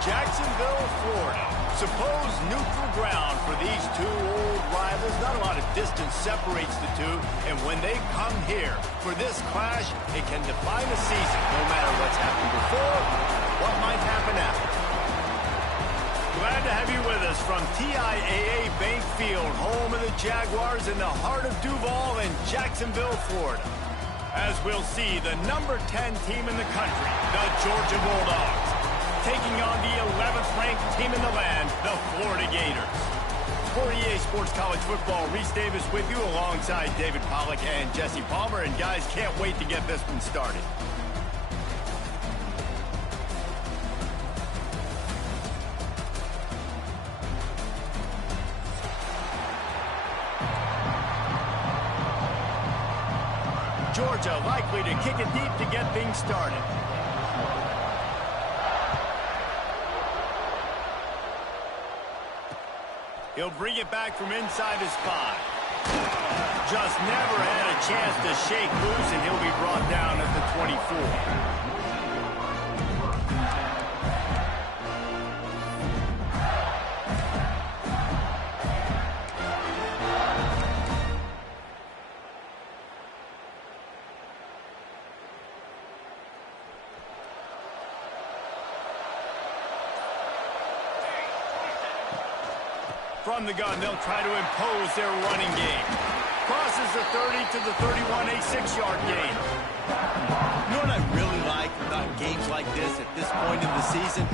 Jacksonville, Florida. Supposed neutral ground for these two old rivals. Not a lot of distance separates the two, and when they come here for this clash, it can define a season, no matter what's happened before, what might happen after. Glad to have you with us from TIAA Bank Field, home of the Jaguars in the heart of Duval and Jacksonville, Florida. As we'll see, the number 10 team in the country, the Georgia Bulldogs, taking on the 11th ranked team in the land, the Florida Gators. For EA Sports College Football, Reese Davis with you alongside David Pollack and Jesse Palmer. And guys, can't wait to get this one started. Georgia likely to kick it deep to get things started. He'll bring it back from inside his 5. Just never had a chance to shake loose, and he'll be brought down at the 24. From the gun, they'll try to impose their running game. Crosses the 30 to the 31, a 6-yard gain. You know what I really like about games like this at this point in the season?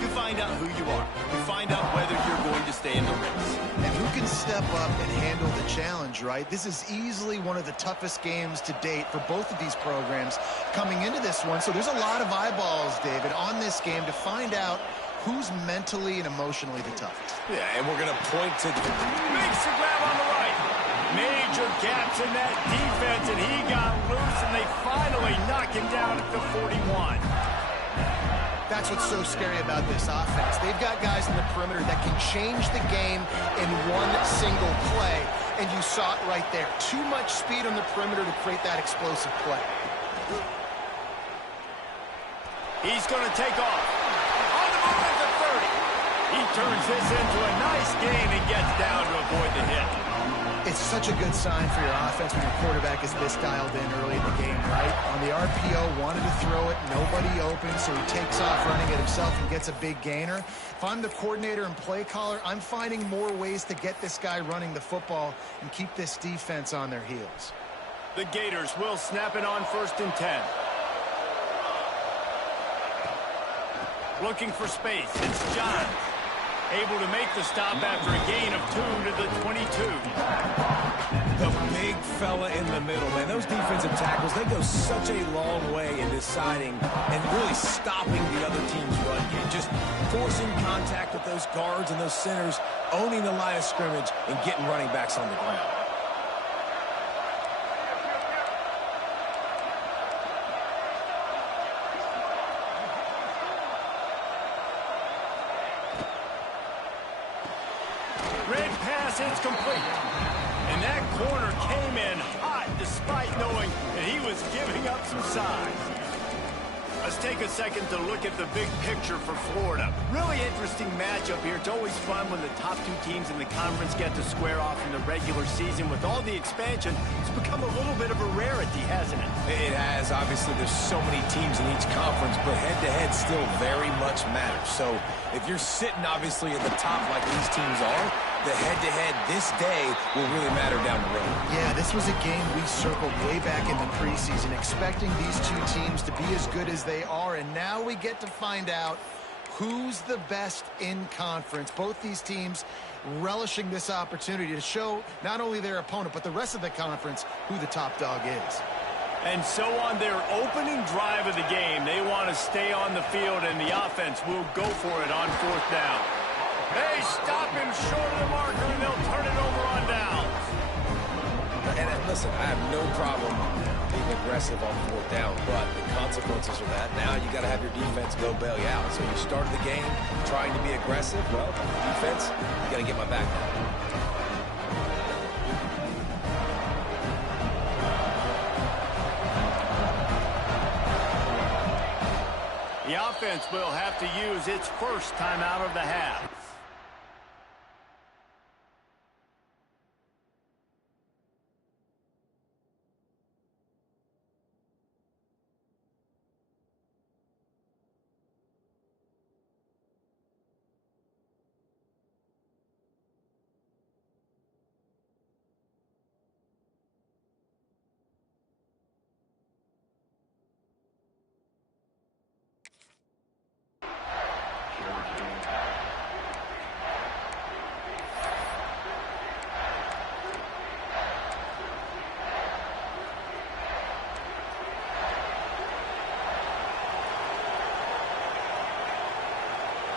You find out who you are. You find out whether you're going to stay in the race. And who can step up and handle the challenge, right? This is easily one of the toughest games to date for both of these programs coming into this one. So there's a lot of eyeballs, David, on this game to find out who's mentally and emotionally the toughest. Yeah, and we're going to point to... Makes the grab on the right. Major gaps in that defense, and he got loose, and they finally knock him down at the 41. That's what's so scary about this offense. They've got guys in the perimeter that can change the game in one single play, and you saw it right there. Too much speed on the perimeter to create that explosive play. He's going to take off. On the move at the 30. He turns this into a nice gain and gets down to avoid the hit. It's such a good sign for your offense when your quarterback is this dialed in early in the game, right? On the RPO, wanted to throw it, nobody open, so he takes off running it himself and gets a big gainer. If I'm the coordinator and play caller, I'm finding more ways to get this guy running the football and keep this defense on their heels. The Gators will snap it on 1st and 10. Looking for space. It's John. Able to make the stop after a gain of 2 to the 22. The big fella in the middle, man. Those defensive tackles, they go such a long way in deciding and really stopping the other team's run game. Just forcing contact with those guards and those centers, owning the line of scrimmage, and getting running backs on the ground. It's complete. And that corner came in hot despite knowing that he was giving up some size. Let's take a second to look at the big picture for Florida. Really interesting matchup here. It's always fun when the top 2 teams in the conference get to square off in the regular season. With all the expansion, it's become a little bit of a rarity, hasn't it? It has. Obviously, there's so many teams in each conference, but head-to-head still very much matters. So if you're sitting, obviously, at the top like these teams are, the head-to-head this day will really matter down the road. Yeah, this was a game we circled way back in the preseason, expecting these 2 teams to be as good as they are, and now we get to find out who's the best in conference. Both these teams relishing this opportunity to show not only their opponent, but the rest of the conference who the top dog is. And so on their opening drive of the game, they want to stay on the field, and the offense will go for it on 4th down. They stop him short of the marker, and they'll turn it over on downs. And listen, I have no problem being aggressive on 4th down, but the consequences of that, now you got to have your defense go bail you out. So you started the game trying to be aggressive. Well, defense, you got to get my back now. The offense will have to use its first timeout of the half.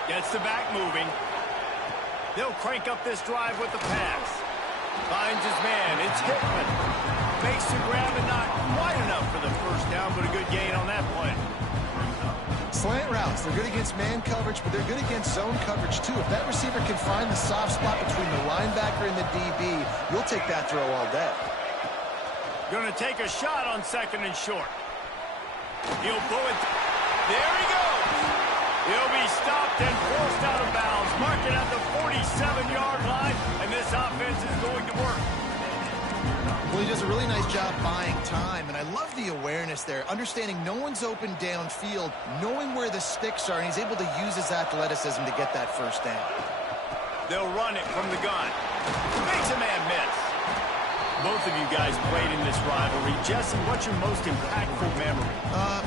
Gets the back moving. They'll crank up this drive with the pass. Finds his man. It's Hickman. Makes the grab and not quite enough for the first down, but a good gain on that play. Slant routes, they're good against man coverage, but they're good against zone coverage too. If that receiver can find the soft spot between the linebacker and the DB, you'll take that throw all day. Going to take a shot on second and short. He'll pull it. There he goes. He'll be stopped and forced out of bounds. Mark it at the 47-yard line, and this offense is going to work. Well, he does a really nice job buying time, and I love the awareness there, understanding no one's open downfield, knowing where the sticks are, and he's able to use his athleticism to get that first down. They'll run it from the gun. Makes a man miss. Both of you guys played in this rivalry. Jesse, what's your most impactful memory?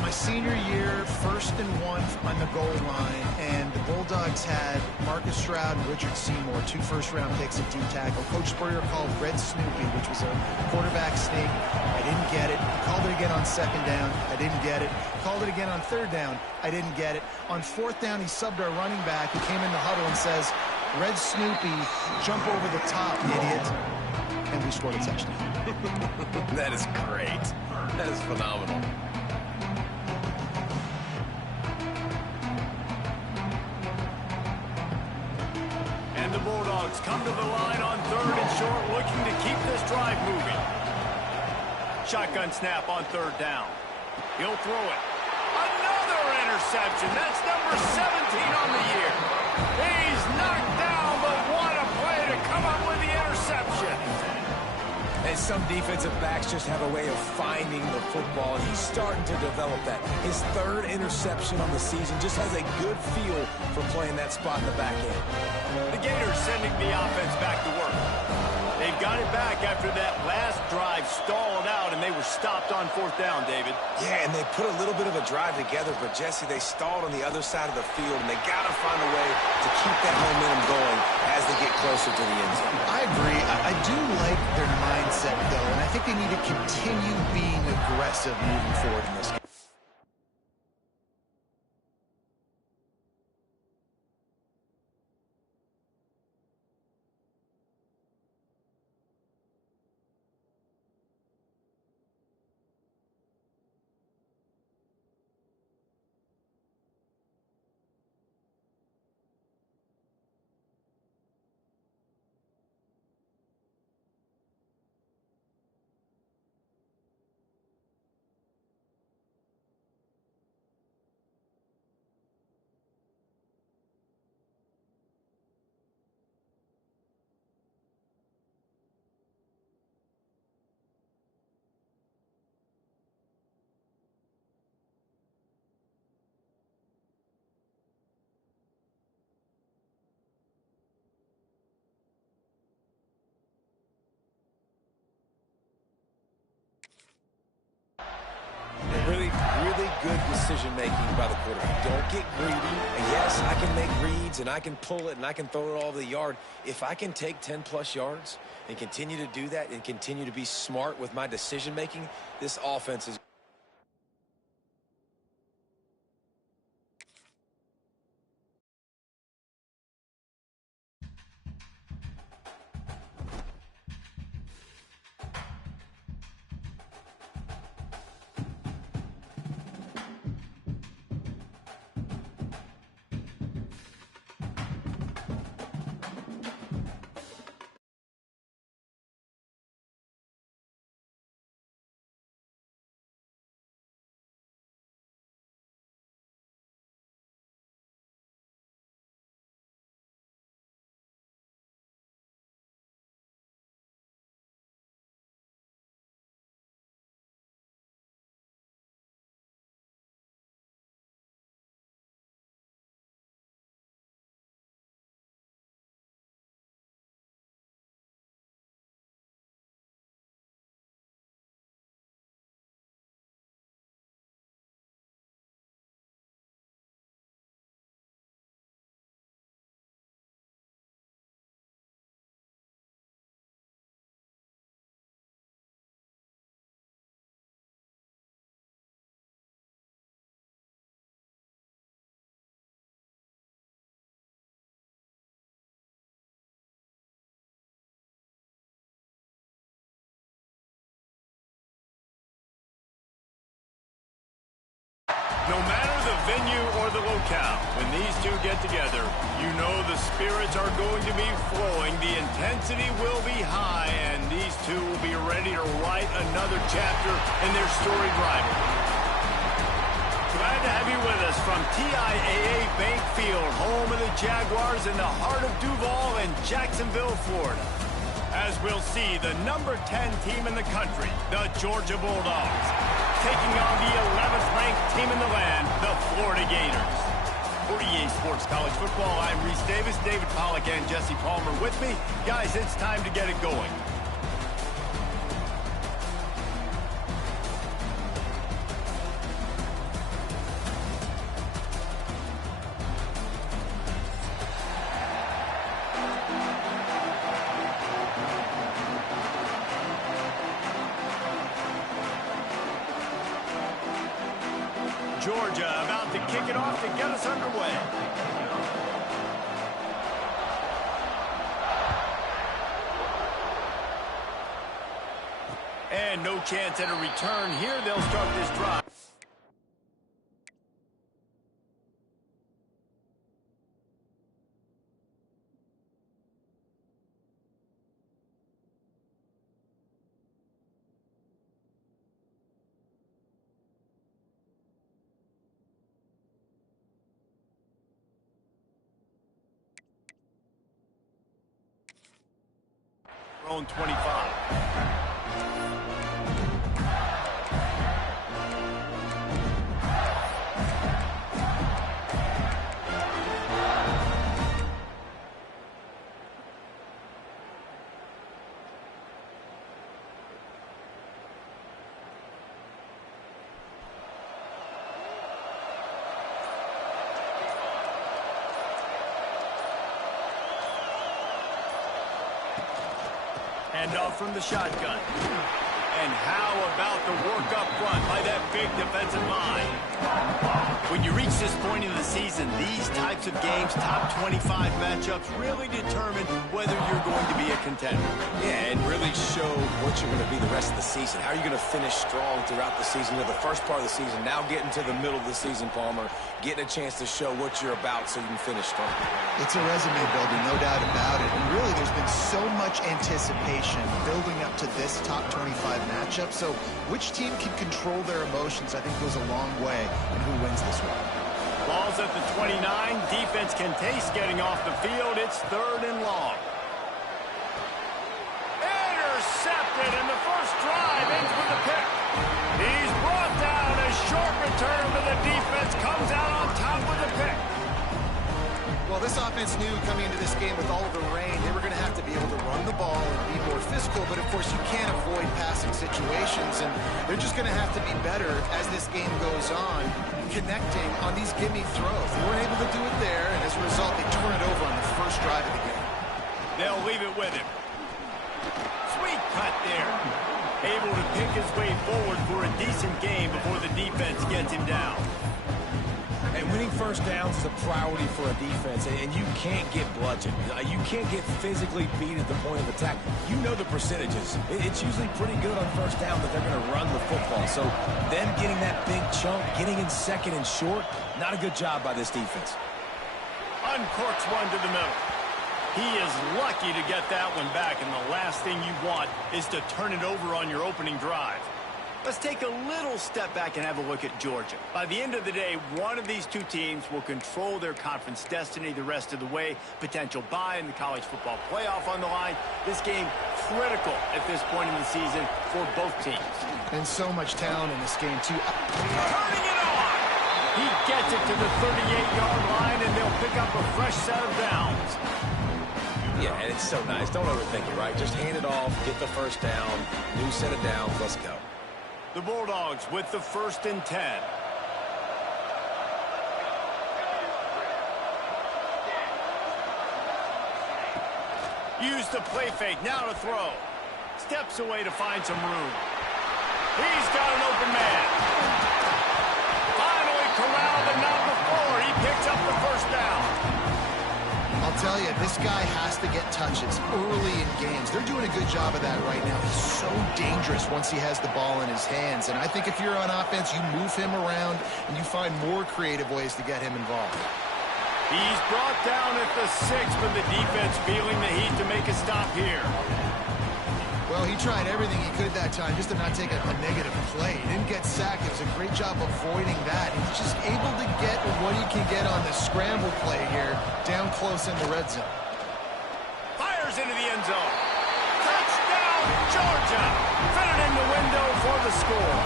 My senior year, 1st and 1 on the goal line, and the Bulldogs had Marcus Stroud and Richard Seymour, 2 first-round picks at D-tackle. Coach Spurrier called Red Snoopy, which was a quarterback sneak. I didn't get it. Called it again on 2nd down. I didn't get it. Called it again on 3rd down. I didn't get it. On 4th down, he subbed our running back, who came in the huddle and says, Red Snoopy, jump over the top, idiot. And we scored a touchdown. That is great. That is phenomenal. And the Bulldogs come to the line on 3rd and short, looking to keep this drive moving. Shotgun snap on 3rd down. He'll throw it. Another interception. That's number 17 on the year. He's knocked down, but what a play to come up with the interception. And some defensive backs just have a way of finding the football, and he's starting to develop that. His 3rd interception on the season just has a good feel for playing that spot in the back end. The Gators sending the offense back to work. They've got it back after that last drive stalled out, and they were stopped on 4th down, David. Yeah, and they put a little bit of a drive together, but, Jesse, they stalled on the other side of the field, and they got to find a way to keep that momentum going as they get closer to the end zone. I agree. I do like their mindset, though, and I think they need to continue being aggressive moving forward in this game. Really good decision-making by the quarterback. Don't get greedy. And yes, I can make reads, and I can pull it, and I can throw it all over the yard. If I can take 10-plus yards and continue to do that and continue to be smart with my decision-making, this offense is No matter the venue or the locale, when these two get together, you know the spirits are going to be flowing, the intensity will be high, and these two will be ready to write another chapter in their storied rivalry. Glad to have you with us from TIAA Bank Field, home of the Jaguars in the heart of Duval and Jacksonville, Florida. As we'll see, the number 10 team in the country, the Georgia Bulldogs, taking on the 11th ranked team in the land, the Florida Gators. For EA Sports College Football, I'm Reese Davis, David Pollack, and Jesse Palmer with me. Guys, it's time to get it going. Georgia about to kick it off to get us underway. And no chance at a return here. They'll start this drive. Own 25. And off from the shotgun. And how about the work up front by that big defensive line? When you reach this point in the season, these types of games, top 25 matchups, really determine whether you're going to be a contender. Yeah, and really show what you're going to be the rest of the season. How are you going to finish strong throughout the season? You know, the first part of the season, now getting to the middle of the season, Palmer, getting a chance to show what you're about so you can finish strong. It's a resume builder, no doubt about it. And really, there's been so much anticipation building up to this top 25 matchup. So which team can control their emotions, I think, goes a long way in who wins this one. Ball's at the 29. Defense can taste getting off the field. It's 3rd and long. Intercepted, and the first drive ends with a pick. He's brought down. A short return, but the defense comes out on top with a pick. Well, this offense knew coming into this game with all of the rain, they were going to have to be able to run the ball and be more physical, but of course you can't avoid passing situations, and they're just going to have to be better as this game goes on, connecting on these gimme throws. They weren't able to do it there, and as a result, they turn it over on the first drive of the game. They'll leave it with him. Sweet cut there. Able to pick his way forward for a decent game before the defense gets him down. And winning first downs is a priority for a defense, and you can't get bludgeoned. You can't get physically beat at the point of attack. You know the percentages. It's usually pretty good on first down that they're going to run the football. So them getting that big chunk, getting in second and short, not a good job by this defense. Uncorks one to the middle. He is lucky to get that one back, and the last thing you want is to turn it over on your opening drive. Let's take a little step back and have a look at Georgia. By the end of the day, one of these two teams will control their conference destiny the rest of the way. Potential bye in the college football playoff on the line. This game critical at this point in the season for both teams. And so much talent in this game, too. Turning it on! He gets it to the 38-yard line, and they'll pick up a fresh set of downs. Yeah, and it's so nice. Don't overthink it, right? Just hand it off, get the first down, new set of downs, let's go. The Bulldogs with the 1st and 10. Use the play fake, now to throw. Steps away to find some room. He's got an open man. Finally corralled, but not before. He picks up the first down. I'll tell you, this guy has to get touches early in games. They're doing a good job of that right now. He's so dangerous once he has the ball in his hands. And I think if you're on offense, you move him around and you find more creative ways to get him involved. He's brought down at the 6, but the defense feeling the heat to make a stop here. Well, he tried everything he could that time just to not take a negative play. He didn't get sacked. It was a great job avoiding that. He's just able to get what he can get on the scramble play here down close in the red zone. Fires into the end zone. Touchdown, Georgia. Fitted in the window for the score.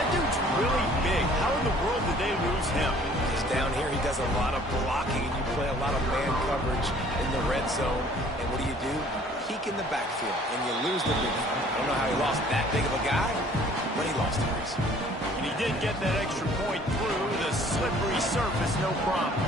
That dude's really big. How in the world did they lose him? Because down here he does a lot of blocking, and you play a lot of man coverage in the red zone. And what do? Peek in the backfield, and you lose the big one. I don't know how he lost that big of a guy, but he lost it. And he did get that extra point through the slippery surface, no problem.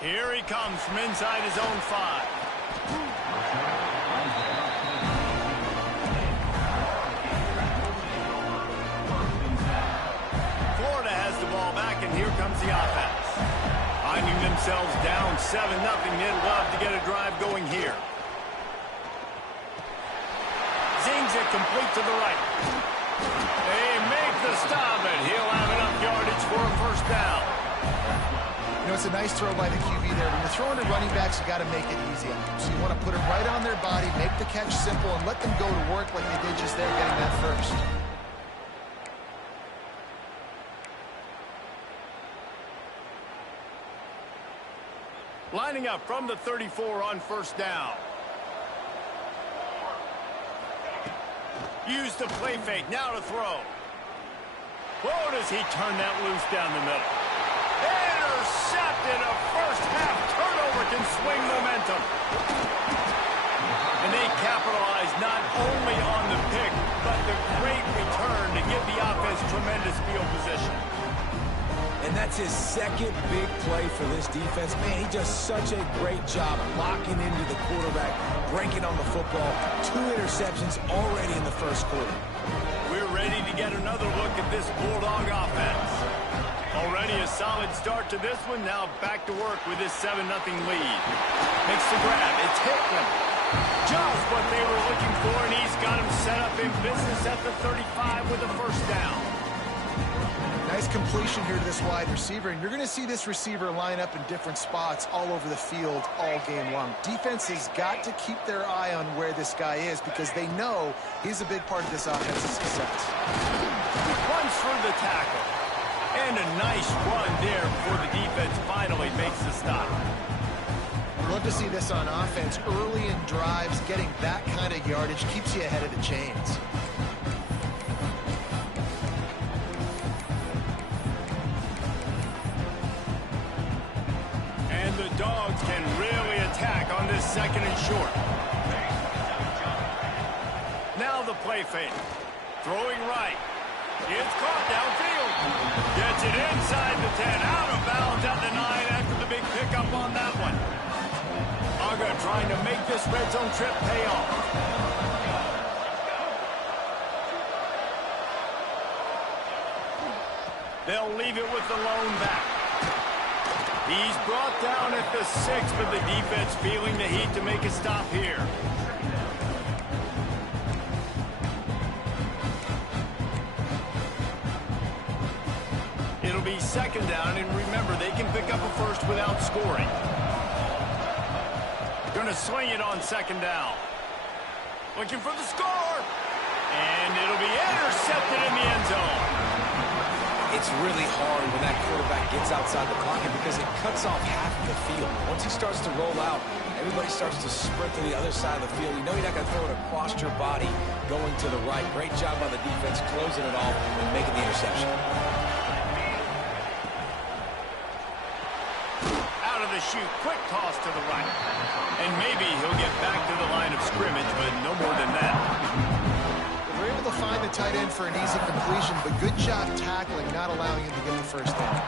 Here he comes from inside his own 5. Here comes the offense. Finding themselves down 7-0. They'd love to get a drive going here. Zings it complete to the right. They make the stop, and he'll have enough yardage for a first down. You know, it's a nice throw by the QB there. When you're throwing to running backs, you got to make it easy on them. So you want to put it right on their body, make the catch simple, and let them go to work like they did just there, getting that first. Lining up from the 34 on first down. Use the play fake, now to throw. Whoa, does he turn that loose down the middle. Intercepted, a first half turnover can swing momentum. And they capitalize not only on the pick, but the great return to give the offense tremendous field position. And that's his second big play for this defense. Man, he does such a great job locking into the quarterback, breaking on the football. 2 interceptions already in the first quarter. We're ready to get another look at this Bulldog offense. Already a solid start to this one. Now back to work with this 7-0 lead. Makes the grab. It's Hickman. Just what they were looking for, and he's got him set up in business at the 35 with a first down. Nice completion here to this wide receiver, and you're going to see this receiver line up in different spots all over the field all game long. Defense has got to keep their eye on where this guy is because they know he's a big part of this offense's success. Runs through the tackle. And a nice run there before the defense finally makes the stop. I'd love to see this on offense. Early in drives, getting that kind of yardage keeps you ahead of the chains. The Dogs can really attack on this 2nd and short. Now the play fake. Throwing right. It's caught downfield. Gets it inside the 10. Out of bounds at the 9 after the big pickup on that one. UGA trying to make this red zone trip pay off. They'll leave it with the lone back. He's brought down at the 6, but the defense feeling the heat to make a stop here. It'll be 2nd down, and remember, they can pick up a first without scoring. Gonna swing it on 2nd down. Looking for the score. And it'll be intercepted in the end zone. It's really hard when that quarterback gets outside the pocket because it cuts off half of the field. Once he starts to roll out, everybody starts to sprint to the other side of the field. You know you're not going to throw it across your body going to the right. Great job by the defense closing it off and making the interception. Out of the chute, quick toss to the right. And maybe he'll get back to the line of scrimmage, but no more than that. We're able to find the tight end for an easy completion, but good job tackling, not allowing him to get the first down.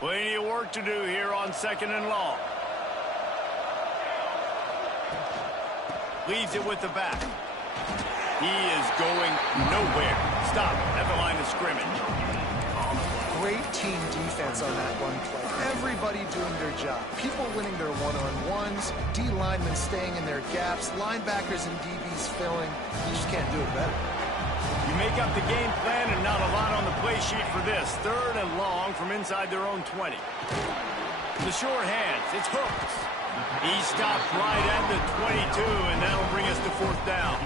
Plenty of work to do here on 2nd and long. Leaves it with the back. He is going nowhere. Stop at the line of scrimmage. Great team defense on that one play. Everybody doing their job. People winning their one-on-ones, D linemen staying in their gaps, linebackers and DBs filling. You just can't do it better. You make up the game plan and not a lot on the play sheet for this. 3rd and long from inside their own 20. The short hands, it's Hooks. He stopped right at the 22, and that'll bring us to 4th down.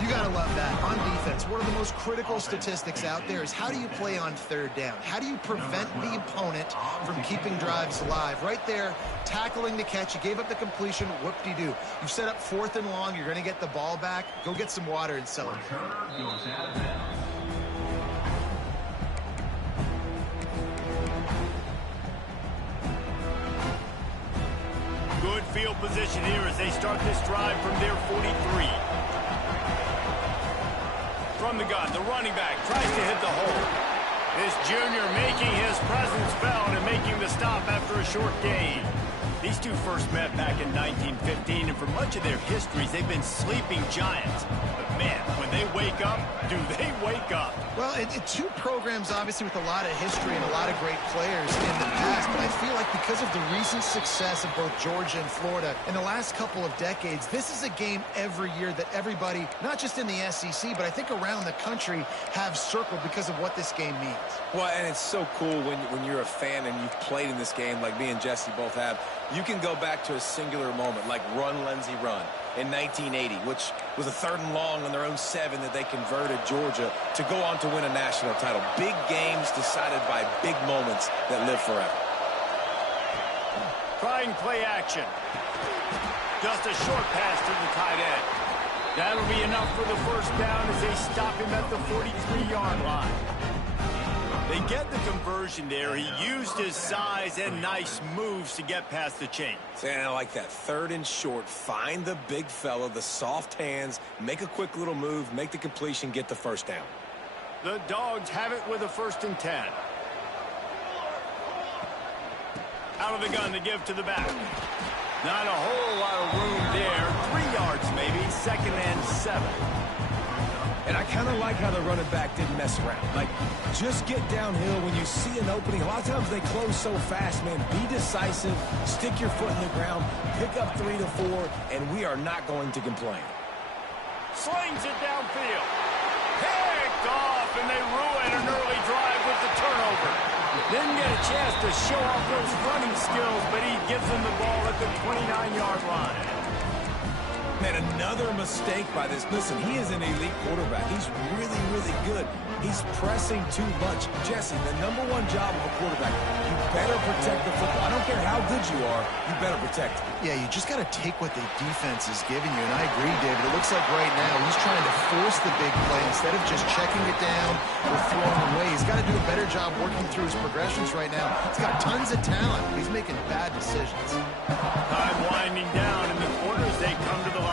You gotta love that. On defense, one of the most critical statistics out there is how do you play on 3rd down? How do you prevent the opponent from keeping drives alive? Right there, tackling the catch. You gave up the completion. Whoop-de-doo. You've set up 4th and long. You're gonna get the ball back. Go get some water and celebrate. Good field position here as they start this drive from their 43. From the gun, the running back tries to hit the hole. This junior making his presence felt and making the stop after a short gain. These two first met back in 1915, and for much of their histories, they've been sleeping giants. But man, when they wake up, do they wake up? Well, two programs obviously with a lot of history and a lot of great players in the past, but I feel like because of the recent success of both Georgia and Florida in the last couple of decades, this is a game every year that everybody, not just in the SEC, but I think around the country, have circled because of what this game means. Well, and it's so cool when you're a fan and you've played in this game like me and Jesse both have. You can go back to a singular moment like Run, Lindsey, Run in 1980, which was a 3rd and long on their own 7 that they converted Georgia to go on to win a national title. Big games decided by big moments that live forever. Trying play action. Just a short pass to the tight end. That'll be enough for the 1st down as they stop him at the 43-yard line. They get the conversion there. He used his size and nice moves to get past the chains. And I like that. 3rd and short. Find the big fella, the soft hands, make a quick little move, make the completion, get the 1st down. The Dogs have it with a 1st and 10. Out of the gun to give to the back. Not a whole lot of room there. 3 yards maybe. 2nd and 7. And I kind of like how the running back didn't mess around. Like, just get downhill when you see an opening. A lot of times they close so fast, man. Be decisive, stick your foot in the ground, pick up 3 to 4, and we are not going to complain. Slings it downfield. Picked off, and they ruin an early drive with the turnover. Didn't get a chance to show off those running skills, but he gives them the ball at the 29-yard line. Man, another mistake by this. Listen, he is an elite quarterback. He's really, really good. He's pressing too much. Jesse, the #1 job of a quarterback, you better protect the football. I don't care how good you are, you better protect it. Yeah, you just got to take what the defense is giving you, and I agree, David. It looks like right now he's trying to force the big play instead of just checking it down or throwing away. He's got to do a better job working through his progressions right now. He's got tons of talent, but he's making bad decisions. Time winding down in the corner as they come to the line.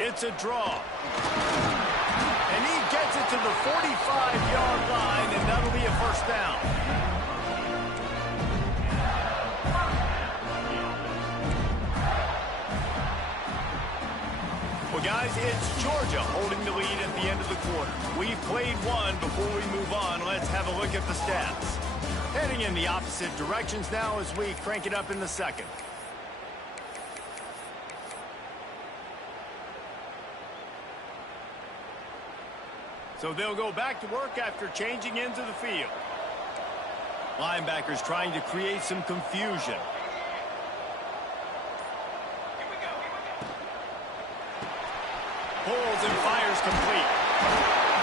It's a draw. And he gets it to the 45-yard line, and that'll be a 1st down. Well, guys, it's Georgia holding the lead at the end of the quarter. We've played one. Before we move on, let's have a look at the stats. Heading in the opposite directions now as we crank it up in the 2nd. So they'll go back to work after changing into the field. Linebackers trying to create some confusion. Pulls and fires complete.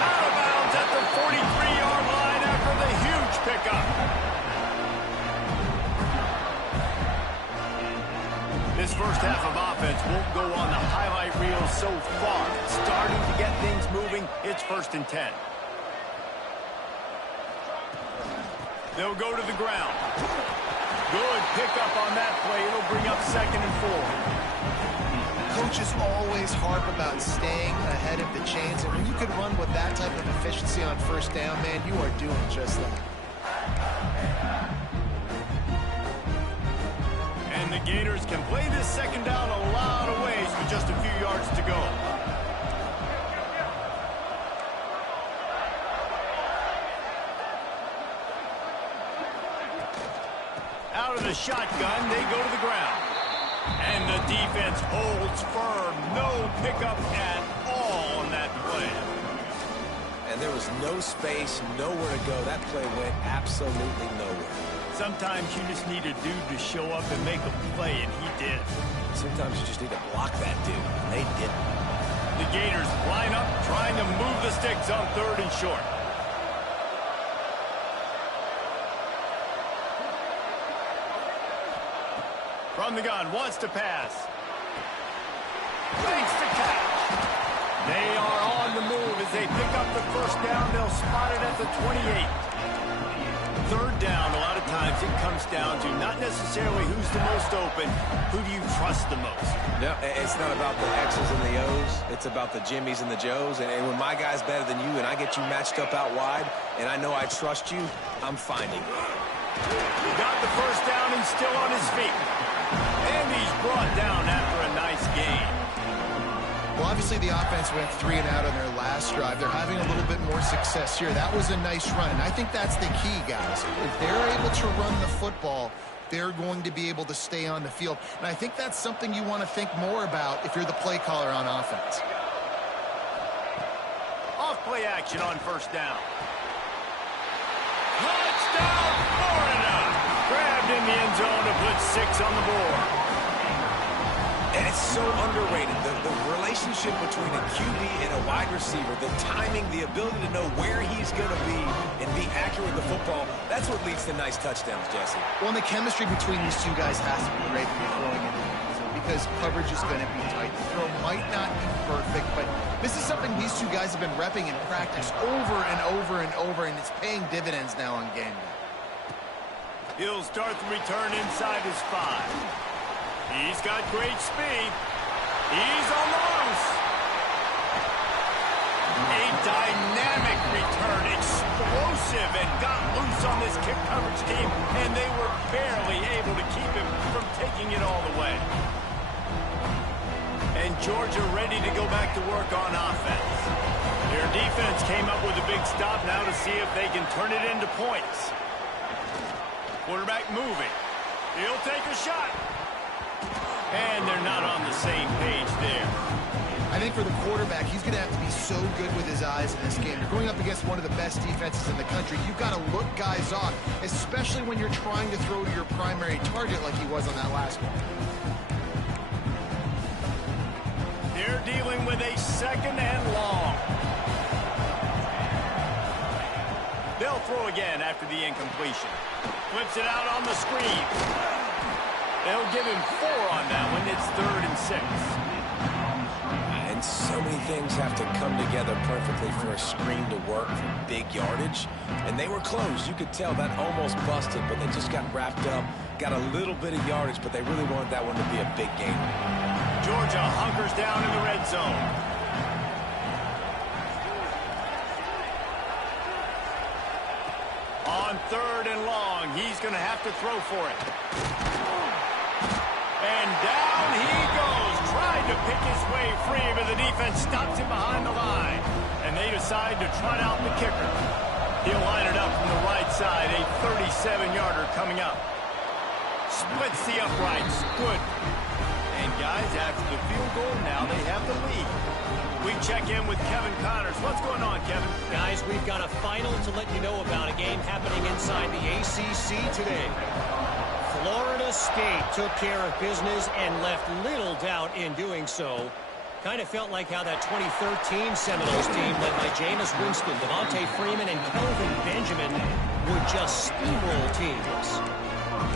Out of bounds at the 43-yard line after the huge pickup. This first half of offense won't go on the highlight reel so far. Starting to get things moving. It's 1st and 10. They'll go to the ground. Good pickup on that play. It'll bring up 2nd and 4. Coaches always harp about staying ahead of the chains, and when you can run with that type of efficiency on 1st down, man, you are doing just that. And the Gators can play this second down a lot of ways with just a few yards to go. Out of the shotgun, they go to the ground. And the defense holds firm. No pickup at all on that play. And there was no space, nowhere to go. That play went absolutely nowhere. Sometimes you just need a dude to show up and make a play, and he did. Sometimes you just need to block that dude, and they didn't. The Gators line up, trying to move the sticks on 3rd and short. From the gun, wants to pass. Makes the catch. They are on the move as they pick up the first down. They'll spot it at the 28. 3rd down, a lot of times it comes down to not necessarily who's the most open, who do you trust the most? No, it's not about the X's and the O's. It's about the Jimmies and the Joes. And when my guy's better than you and I get you matched up out wide and I know I trust you, I'm finding you. He got the first down and still on his feet. And he's brought down after a nice gain. Well, obviously the offense went 3 and out on their last drive. They're having a little bit more success here. That was a nice run, and I think that's the key, guys. If they're able to run the football, they're going to be able to stay on the field. And I think that's something you want to think more about if you're the play caller on offense. Off play action on first down. Touchdown, Florida! Grabbed in the end zone to put 6 on the board. And it's so underrated. The relationship between a QB and a wide receiver, the timing, the ability to know where he's going to be and be accurate with the football, that's what leads to nice touchdowns, Jesse. Well, and the chemistry between these two guys has to be great before going into the season because coverage is going to be tight. The throw might not be perfect, but this is something these two guys have been repping in practice over and over and over, and it's paying dividends now on game day. He'll start the return inside his 5. He's got great speed. He's on the loose. A dynamic return, explosive, and got loose on this kick coverage team, and they were barely able to keep him from taking it all the way. And Georgia ready to go back to work on offense. Their defense came up with a big stop now to see if they can turn it into points. Quarterback moving. He'll take a shot. And they're not on the same page there. I think for the quarterback, he's going to have to be so good with his eyes in this game. You're going up against one of the best defenses in the country. You've got to look guys off, especially when you're trying to throw to your primary target like he was on that last one. They're dealing with a 2nd and long. They'll throw again after the incompletion. Flips it out on the screen. They'll give him 4 on that one. It's 3rd and 6. And so many things have to come together perfectly for a screen to work for big yardage. And they were close. You could tell that almost busted, but they just got wrapped up, got a little bit of yardage, but they really wanted that one to be a big game. Georgia hunkers down in the red zone. On 3rd and long, he's going to have to throw for it. And down he goes, trying to pick his way free, but the defense stops him behind the line. And they decide to trot out the kicker. He'll line it up from the right side, a 37-yarder coming up. Splits the uprights, good. And guys, after the field goal, now they have the lead. We check in with Kevin Connors. What's going on, Kevin? Guys, we've got a final to let you know about, a game happening inside the ACC today. Florida State took care of business and left little doubt in doing so. Kind of felt like how that 2013 Seminoles team led by Jameis Winston, Devontae Freeman, and Kelvin Benjamin would just steamroll teams.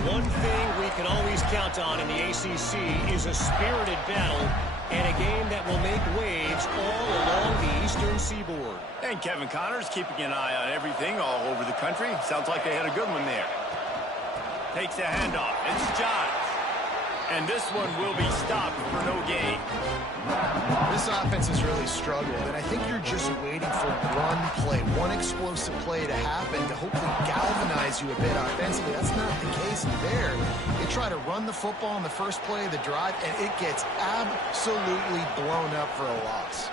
One thing we can always count on in the ACC is a spirited battle and a game that will make waves all along the Eastern Seaboard. And Kevin Connors keeping an eye on everything all over the country. Sounds like they had a good one there. Takes the handoff. It's Johns. And this one will be stopped for no gain. This offense has really struggled, and I think you're just waiting for one play, one explosive play to happen to hopefully galvanize energize you a bit offensively. That's not the case there. You try to run the football in the first play of the drive, and it gets absolutely blown up for a loss.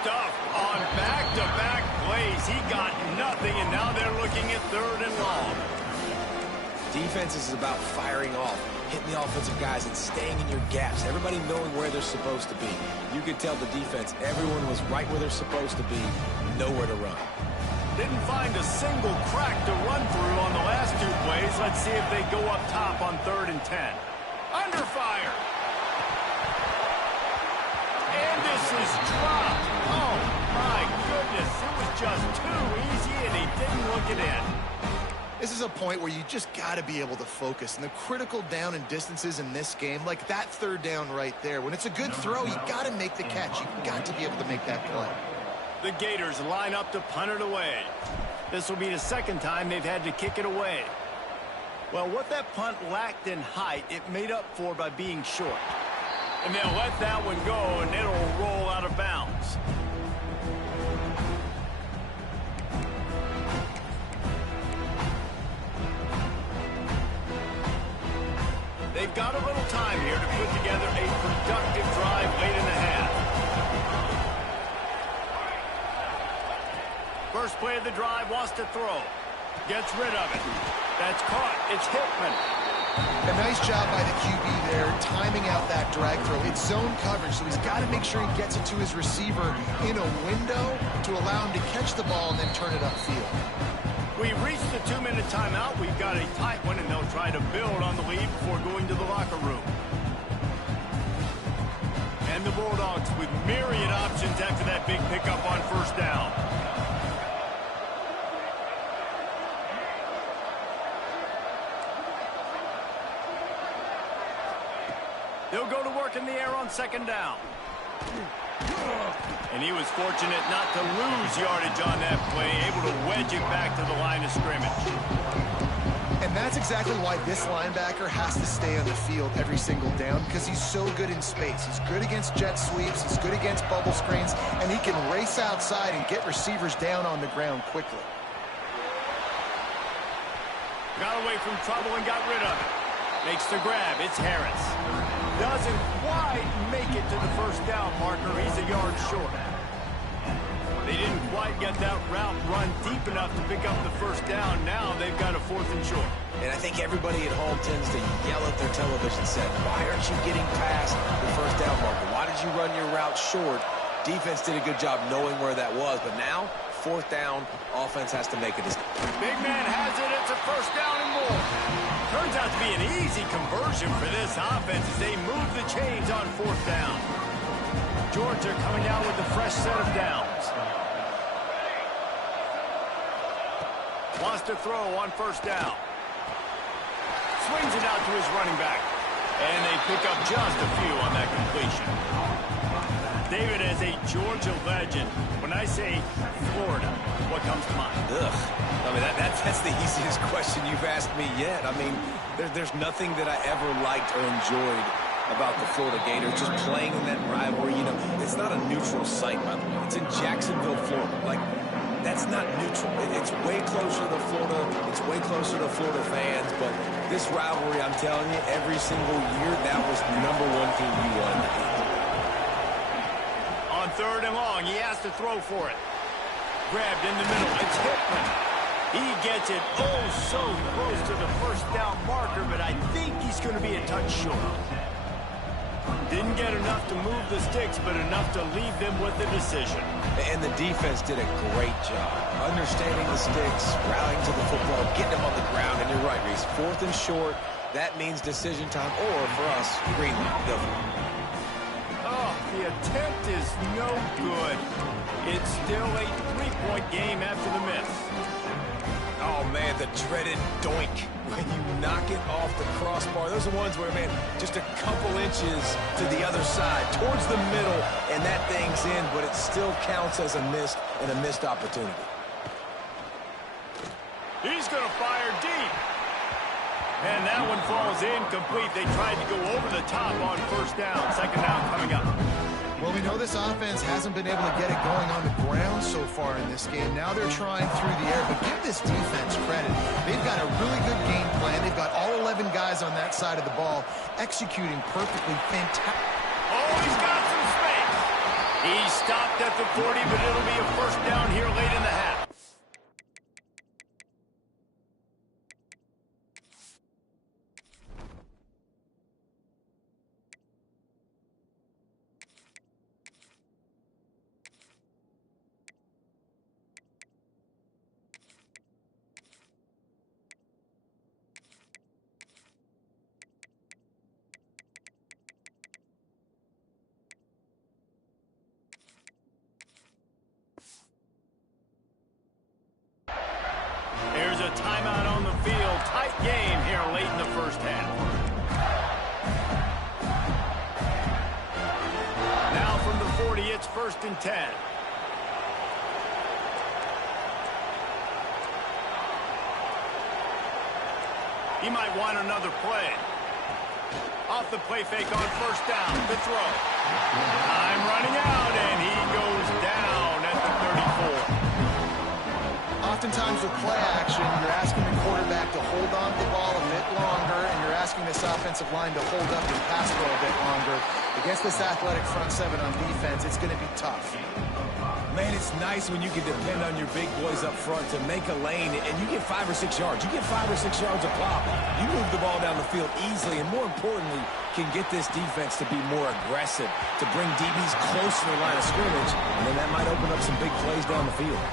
Stuff on back-to-back plays. He got nothing, and now they're looking at 3rd and long. Defense is about firing off, hitting the offensive guys and staying in your gaps. Everybody knowing where they're supposed to be. You could tell the defense, everyone was right where they're supposed to be, nowhere to run. Didn't find a single crack to run through on the last 2 plays. Let's see if they go up top on 3rd and 10. Under fire. And this is dropped. Oh, my goodness. It was just too easy, and he didn't look it in. This is a point where you just got to be able to focus. And the critical down and distances in this game, like that 3rd down right there, when it's a good throw, you got to make the catch. You've got to be able to make that play. The Gators line up to punt it away. This will be the 2nd time they've had to kick it away. Well, what that punt lacked in height, it made up for by being short. And they'll let that one go, and it'll roll out of bounds. They've got a little time here to put together a productive drive late in the half. First play of the drive, wants to throw. Gets rid of it. That's caught. It's Hickman. A nice job by the QB there, timing out that drag throw. It's zone coverage, so he's got to make sure he gets it to his receiver in a window to allow him to catch the ball and then turn it upfield. We've reached the 2-minute timeout. We've got a tight one, and they'll try to build on the lead before going to the locker room. And the Bulldogs with myriad options after that big pickup on 1st down. They'll go to work in the air on 2nd down. And he was fortunate not to lose yardage on that play, able to wedge it back to the line of scrimmage. And that's exactly why this linebacker has to stay on the field every single down, because he's so good in space. He's good against jet sweeps, he's good against bubble screens, and he can race outside and get receivers down on the ground quickly. Got away from trouble and got rid of it. Makes the grab. It's Harris. Doesn't quite make it to the 1st down marker. He's a yard short. They didn't quite get that route run deep enough to pick up the 1st down. Now they've got a 4th and short. And I think everybody at home tends to yell at their television set, why aren't you getting past the 1st down marker? Why did you run your route short? Defense did a good job knowing where that was, but now 4th down, offense has to make a decision. Big man has it. It's a 1st down and more. Turns out to be an easy conversion for this offense as they move the chains on 4th down. Georgia coming out with a fresh set of downs. Wants to throw on 1st down. Swings it out to his running back. And they pick up just a few on that completion. David, as a Georgia legend, when I say Florida, what comes to mind? Ugh. I mean, that's the easiest question you've asked me yet. I mean, there's nothing that I ever liked or enjoyed about the Florida Gators, just playing in that rivalry. You know, it's not a neutral site, by the way. It's in Jacksonville, Florida. Like, that's not neutral. It's way closer to Florida. It's way closer to Florida fans. But this rivalry, I'm telling you, every single year, that was the #1 team you wanted to beat. On 3rd and long, he has to throw for it. Grabbed in the middle. It's Hickman. He gets it so close to the 1st down marker, but I think he's going to be a touch short. Didn't get enough to move the sticks, but enough to leave them with the decision. And the defense did a great job understanding the sticks, rallying to the football, getting them on the ground. And you're right, Reese. 4th and short, that means decision time, or for us, green light. Go for it. Oh, the attempt is no good. It's still a 3-point game after the miss. Oh, man, the dreaded doink. When you knock it off the crossbar. Those are ones where, man, just a couple inches to the other side, towards the middle, and that thing's in, but it still counts as a missed opportunity. He's going to fire deep. And that one falls incomplete. They tried to go over the top on 1st down. 2nd down coming up. Well, we know this offense hasn't been able to get it going on the ground so far in this game. Now they're trying through the air, but give this defense credit. They've got a really good game plan. They've got all 11 guys on that side of the ball executing perfectly. Fantastic. Oh, he's got some space. He stopped at the 40, but it'll be a first down here late in the half. Here's a timeout on the field. Tight game here late in the first half. Now from the 40, it's 1st and 10. He might want another play. Off the play fake on 1st down. The throw. Time running out, and he goes down at the 34. Oftentimes with play action, you're asking the quarterback to hold on to the ball a bit longer, and you're asking this offensive line to hold up and pass pro a bit longer. Against this athletic front seven on defense, it's going to be tough. Man, it's nice when you can depend on your big boys up front to make a lane, and you get 5 or 6 yards. You get 5 or 6 yards a pop. You move the ball down the field easily, and more importantly, can get this defense to be more aggressive, to bring DBs close to the line of scrimmage, and then that might open up some big plays down the field.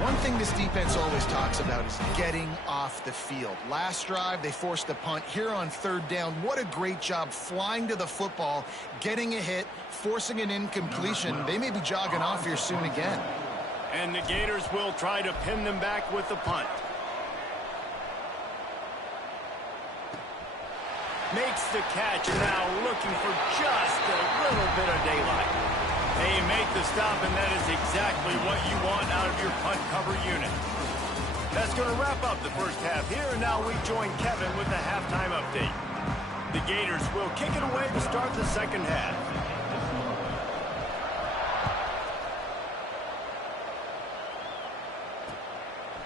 One thing this defense always talks about is getting off the field. Last drive, they forced a punt. Here on 3rd down, what a great job flying to the football, getting a hit, forcing an incompletion. They may be jogging off here soon again. And the Gators will try to pin them back with the punt. Makes the catch, and now looking for just a little bit of daylight. They make the stop, and that is exactly what you want out of your punt cover unit. That's going to wrap up the first half here, and now we join Kevin with the halftime update. The Gators will kick it away to start the second half.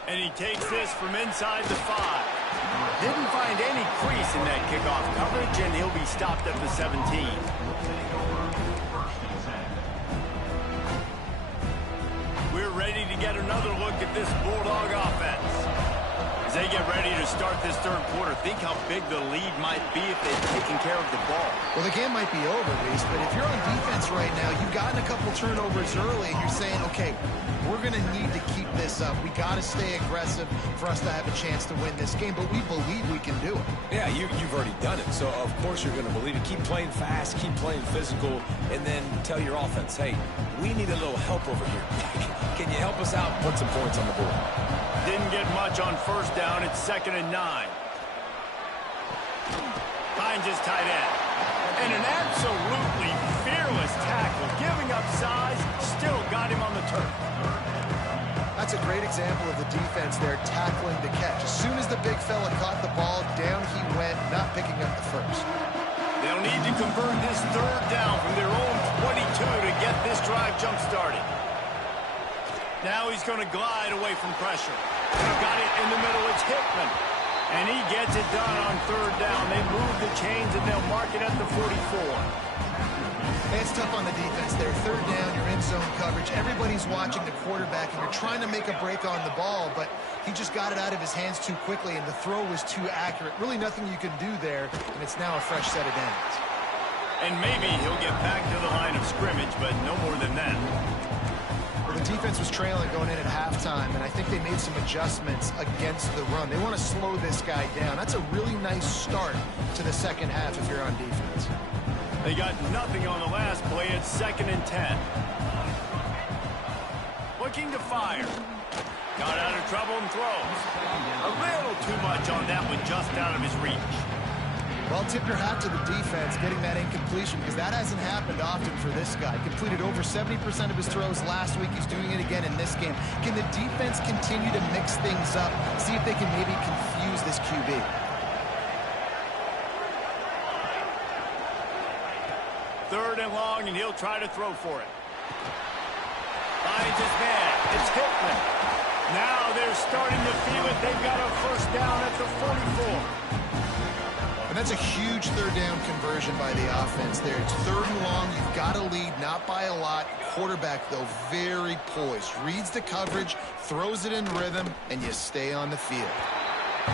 And he takes this from inside the 5. Didn't find any crease in that kickoff coverage, and he'll be stopped at the 17. We're ready to get another look at this Bulldog offense. As they get ready to start this 3rd quarter, think how big the lead might be if they've taken care of the ball. Well, the game might be over, Reese, but if you're on defense right now, you've gotten a couple turnovers early, and you're saying, okay, we're going to need to keep this up. We got to stay aggressive for us to have a chance to win this game, but we believe we can do it. Yeah, you've already done it, so of course you're going to believe it. Keep playing fast, keep playing physical, and then tell your offense, hey, we need a little help over here. Can you help us out and put some points on the board? Didn't get much on 1st down. It's 2nd and 9. Finds his tight end. And an absolutely fearless tackle. Giving up size, still got him on the turf. That's a great example of the defense there tackling the catch. As soon as the big fella caught the ball, down he went, not picking up the first. They'll need to convert this 3rd down from their own 22 to get this drive jump-started. Now he's going to glide away from pressure. Got it in the middle. It's Hickman. And he gets it done on 3rd down. They move the chains, and they'll mark it at the 44. It's tough on the defense there. 3rd down, you're in zone coverage. Everybody's watching the quarterback, and you're trying to make a break on the ball, but he just got it out of his hands too quickly, and the throw was too accurate. Really nothing you can do there, and it's now a fresh set of downs. And maybe he'll get back to the line of scrimmage, but no more than that. The defense was trailing going in at halftime, and I think they made some adjustments against the run. They want to slow this guy down. That's a really nice start to the second half if you're on defense. They got nothing on the last play. It's 2nd and 10. Looking to fire. Got out of trouble and throws. A little too much on that one, just out of his reach. Well, tip your hat to the defense getting that incompletion, because that hasn't happened often for this guy. Completed over 70% of his throws last week. He's doing it again in this game. Can the defense continue to mix things up, see if they can maybe confuse this QB? 3rd and long, and he'll try to throw for it. Finds his man. It's Hickman. Now they're starting to feel it. They've got a first down at the 44. And that's a huge 3rd down conversion by the offense there. It's 3rd and long. You've got to lead, not by a lot. Quarterback, though, very poised. Reads the coverage, throws it in rhythm, and you stay on the field.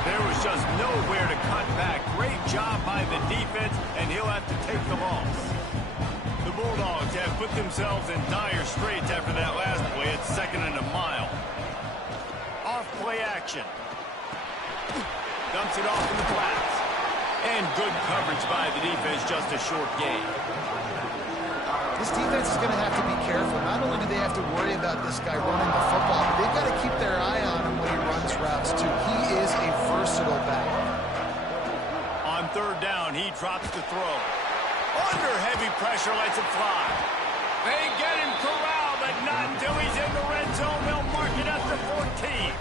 There was just nowhere to cut back. Great job by the defense, and he'll have to take the loss. The Bulldogs have put themselves in dire straits after that last play. It's 2nd and a mile. Off play action. Dumps it off in the flats. And good coverage by the defense, just a short gain. This defense is going to have to be careful. Not only do they have to worry about this guy running the football, but they've got to keep their eye on him when he runs routes, too. He is a versatile back. On 3rd down, he drops the throw. Under heavy pressure, lets it fly. They get him corralled, but not until he's in the red zone. They'll mark it at the 14.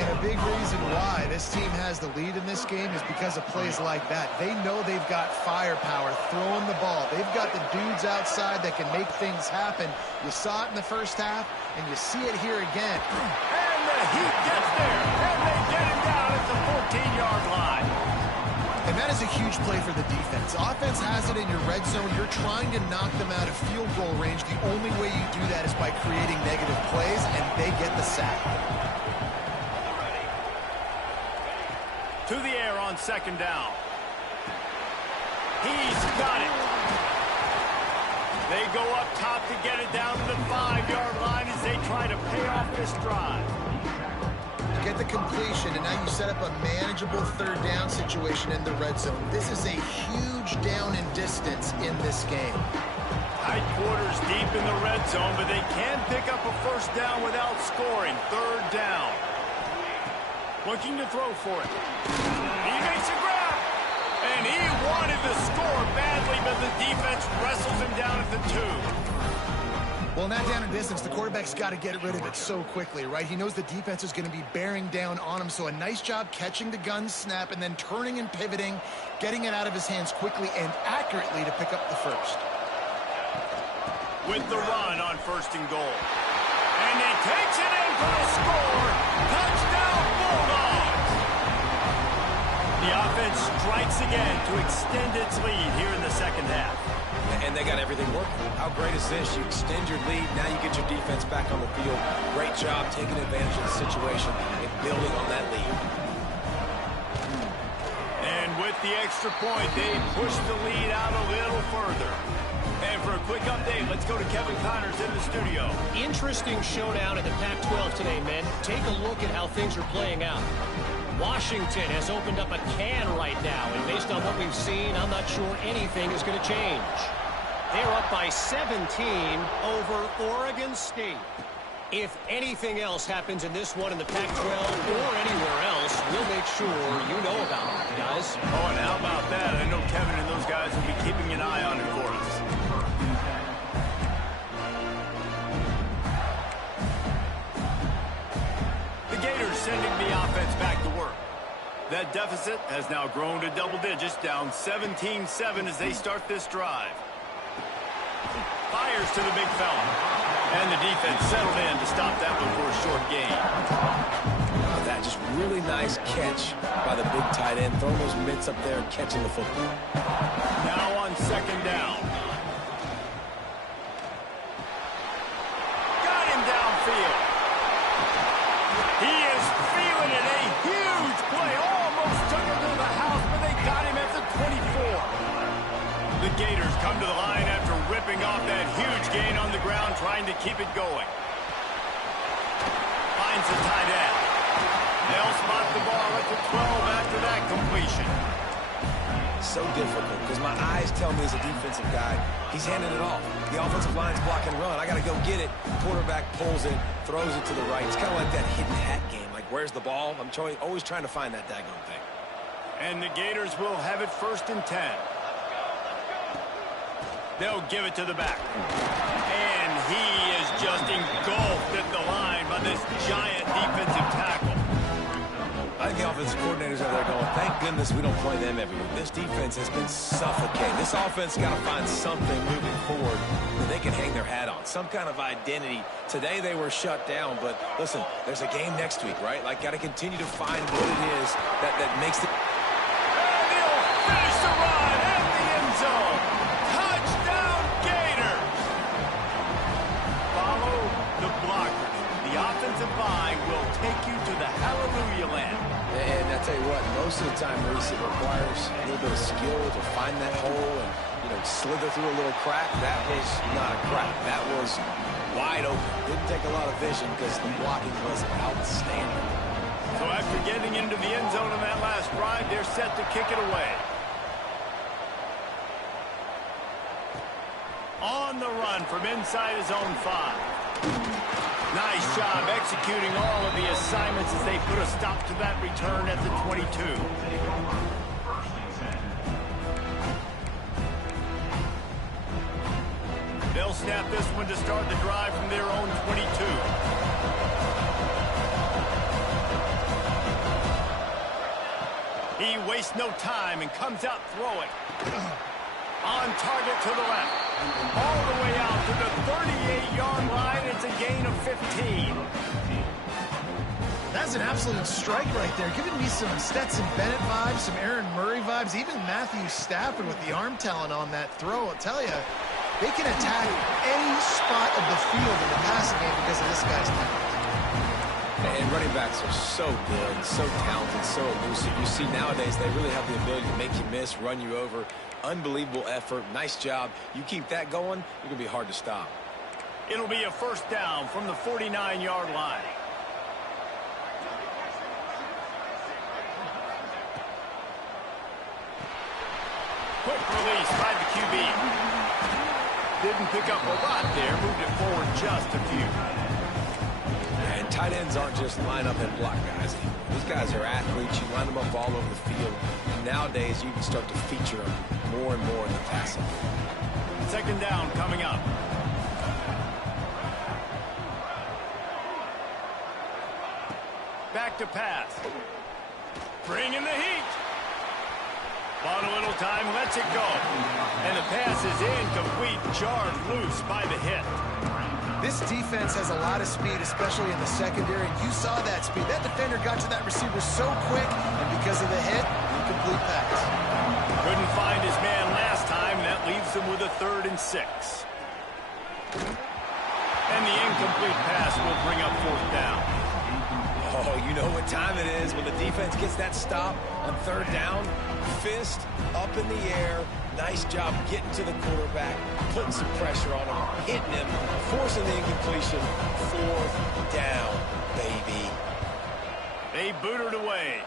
And a big reason why this team has the lead in this game is because of plays like that. They know they've got firepower throwing the ball. They've got the dudes outside that can make things happen. You saw it in the first half, and you see it here again. And the Heat gets there, and they get him down at the 14-yard line. And that is a huge play for the defense. Offense has it in your red zone. You're trying to knock them out of field goal range. The only way you do that is by creating negative plays, and they get the sack. To the air on 2nd down. He's got it. They go up top to get it down to the 5-yard line as they try to pay off this drive. You get the completion, and now you set up a manageable 3rd down situation in the red zone. This is a huge down in distance in this game. Tight quarters deep in the red zone, but they can pick up a first down without scoring. 3rd down. Looking to throw for it. He makes a grab. And he wanted to score badly, but the defense wrestles him down at the 2. Well, in that down in distance, the quarterback's got to get rid of it so quickly, right? He knows the defense is going to be bearing down on him, so a nice job catching the gun snap and then turning and pivoting, getting it out of his hands quickly and accurately to pick up the first. With the run on 1st and goal. And he takes it in for the score. Touchdown, Bulldogs! The offense strikes again to extend its lead here in the 2nd half. And they got everything working. How great is this? You extend your lead, now you get your defense back on the field. Great job taking advantage of the situation and building on that lead. And with the extra point, they push the lead out a little further. And for a quick update, let's go to Kevin Connors in the studio. Interesting showdown in the Pac-12 today, men. Take a look at how things are playing out. Washington has opened up a can right now, and based on what we've seen, I'm not sure anything is going to change. They're up by 17 over Oregon State. If anything else happens in this one in the Pac-12 or anywhere else, we'll make sure you know about it, guys. Oh, and how about that? I know Kevin and those guys will be keeping an eye on it for us. The Gators sending the offense back to work. That deficit has now grown to double digits, down 17-7 as they start this drive. Fires to the big fella. And the defense settled in to stop that one for a short gain. That just really nice catch by the big tight end. Throwing those mitts up there and catching the football. Now on 2nd down. Got him downfield. He is feeling it. A huge play. Almost took him to the house, but they got him at the 24. The Gators come to the line after ripping off that huge gain on the ground, trying to keep it going. Finds the tight end. They'll spot the ball at the 12 after that completion. So difficult because my eyes tell me as a defensive guy, he's handing it off. The offensive line's block and run. I got to go get it. Quarterback pulls it, throws it to the right. It's kind of like that hidden hat game. Like, where's the ball? I'm always trying to find that daggone thing. And the Gators will have it 1st and 10. They'll give it to the back. And he is just engulfed at the line by this giant defensive tackle. I think the offensive coordinators out there going, thank goodness we don't play them every week. This defense has been suffocating. This offense got to find something moving forward that they can hang their hat on, some kind of identity. Today they were shut down, but listen, there's a game next week, right? Like, got to continue to find what it is that makes the... And he'll finish the run at the end zone. Touchdown, Gators! Follow the blockers. The offensive line will take you to the hallelujah land. And I tell you what, most of the time, Reese, it requires a little bit of skill to find that hole and, slither through a little crack. That was not a crack. That was wide open. Didn't take a lot of vision because the blocking was outstanding. So after getting into the end zone on that last drive, they're set to kick it away. On the run from inside his own 5. Nice job executing all of the assignments as they put a stop to that return at the 22. They'll snap this one to start the drive from their own 22. He wastes no time and comes out throwing. On target to the left. All the way out to the 38-yard line. It's a gain of 15. That's an absolute strike right there. Giving me some Stetson Bennett vibes, some Aaron Murray vibes, even Matthew Stafford with the arm talent on that throw. I'll tell you, they can attack any spot of the field in the passing game because of this guy's talent. And running backs are so good, so talented, so elusive. You see nowadays they really have the ability to make you miss, run you over. Unbelievable effort. Nice job. You keep that going, you're going to be hard to stop. It'll be a first down from the 49-yard line. Quick release by the QB. Didn't pick up a lot there. Moved it forward just a few. And tight ends aren't just line up and block guys. These guys are athletes. You line them up all over the field. And nowadays, you can start to feature them more and more in the passing. Second down coming up. Back to pass. Bring in the heat. Bought a little time, lets it go. And the pass is incomplete, jarred loose by the hit. This defense has a lot of speed, especially in the secondary, and you saw that speed. That defender got to that receiver so quick, and because of the hit, incomplete pass. Couldn't find his man last time, and that leaves him with a 3rd and 6. And the incomplete pass will bring up 4th down. Oh, you know what time it is when the defense gets that stop on 3rd down. Fist up in the air. Nice job getting to the quarterback, putting some pressure on him, hitting him, forcing the incompletion. 4th down, baby. They boot it away.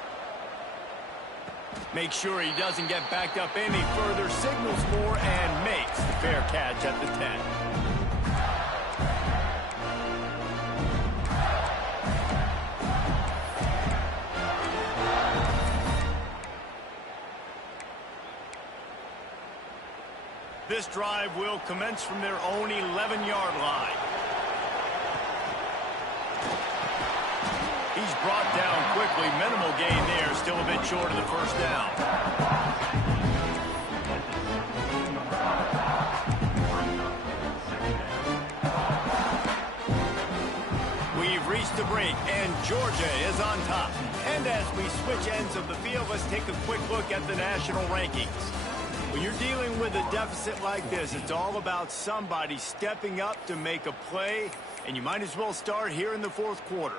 Make sure he doesn't get backed up any further, signals more, and makes the fair catch at the 10. This drive will commence from their own 11-yard line. He's brought down quickly. Minimal gain there. Still a bit short of the first down. We've reached the break, and Georgia is on top. And as we switch ends of the field, let's take a quick look at the national rankings. When you're dealing with a deficit like this, it's all about somebody stepping up to make a play, and you might as well start here in the 4th quarter.